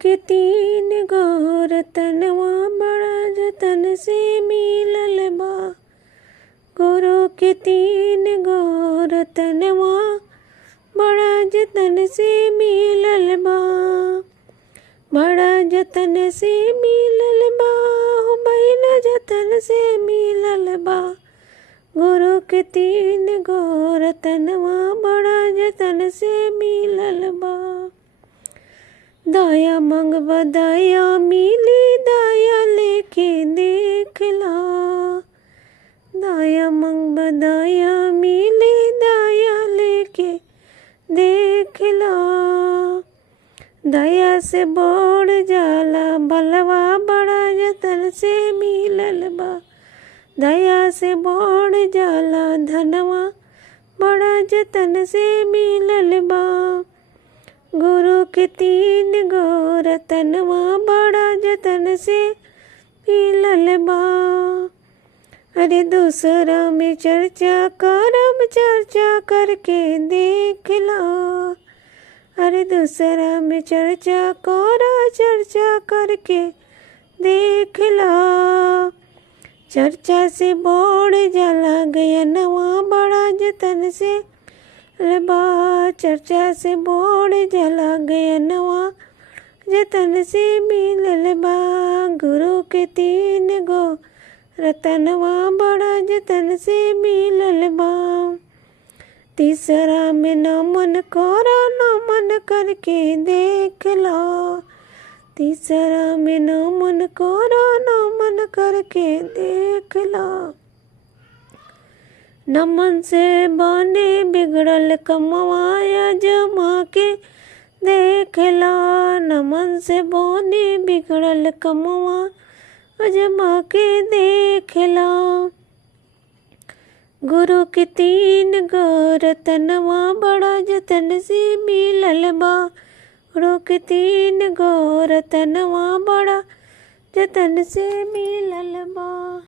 के तीन गो रतनवा बड़ा जतन से मिलल बा। गुरु के तीन गो रतनवा बड़ा जतन से मिलल बा। बड़ा जतन से मिलल बा हो बहिन जतन से मिलल बा। गुरु के तीन गो रतनवा बड़ा जतन से मिलल बा। दाया मंगवा दाया मिली दाया लेके देखला। दाया मंगवा दाया मिली दाया लेके देखला। दया से बढ़ जाला भलवा बड़ा जतन से मिलल बा। दया से बढ़ जाला धनवा बड़ा जतन से मिलल बा। गुरु के तीन गो रतनवा बड़ा जतन से मिलल बा। अरे दूसरा में चर्चा करम चर्चा करके देखला। अरे दूसरा में चर्चा करा चर्चा करके देखला। चर्चा से बढ़ जाला गयनवा बड़ा जतन से लबा। चर्चा से बढ़ जाला गयनवा जतन से मिलल बा। गुरु के तीन गो रतनवा बड़ा जतन से मिलल बा। तीसरा में नमन करा नमन करके देखला। तीसरा में नमन करा नमन करके देखला। नमन से बने बिगड़ल कमवाया जमा के देखला। नमन से बने बिगड़ल कमवा जमा के देखला। गुरु के तीन गो रतनवा बड़ा जतन से मिलल बा। गुरु के तीन गो रतनवा बड़ा जतन से मिलल बा।